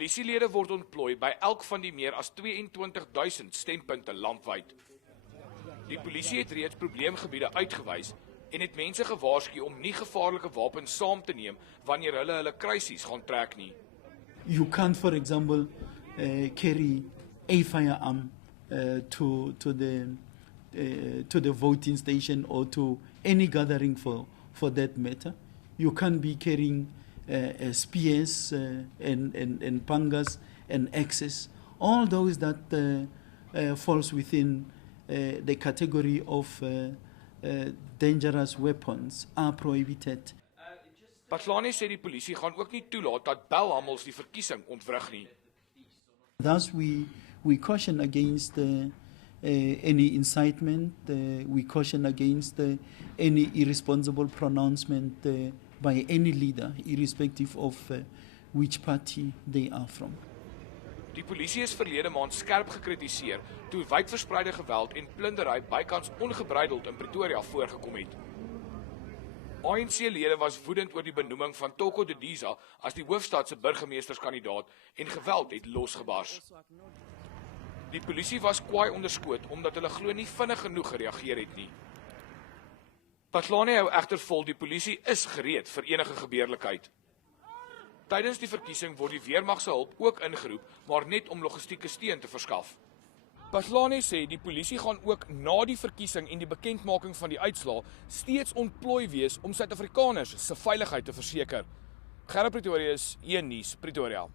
Polisielede word ontplooi by elk van die meer as 22.000 stempunte landwyd. Die polisie het reeds probleemgebiede uitgewys en het mense gewaarsku om nie gevaarlike wapens saam te neem wanneer hulle krisis gaan trek nie. You can't, for example, carry a firearm to the voting station or to any gathering for that matter. You can't be carrying spears and pangas and axes. All those that falls within the category of dangerous weapons are prohibited. Patlane sê die polisie gaan ook nie toelaat dat belhandels die verkiesing ontwrig nie. Thus we caution against any incitement, we caution against any irresponsible pronouncement by any leader, irrespective of which party they are from. Die polisie is verlede maand skerp gekritiseer toe wydverspreide geweld en plundering bykans ongebreideld in Pretoria voorgekom het. ANC-lede was woedend oor die benoeming van Toko Didiza as die hoofstad se burgemeesterskandidaat en geweld het losgebars. Die polisie was kwaai onderskoot omdat hulle glo nie vinnig genoeg gereageer het nie. Patlane hou egter vol die polisie is gereed vir enige gebeurlikheid. Tydens die verkiesing word die weermag se hulp ook ingeroep, maar net om logistieke steun te verskaf. Patlane sê die polisie gaan ook na die verkiesing en die bekendmaking van die uitslae steeds ontplooi wees om Suid-Afrikaners se veiligheid te verseker. Gerard Pretorius, 1 Nuus, Pretoria.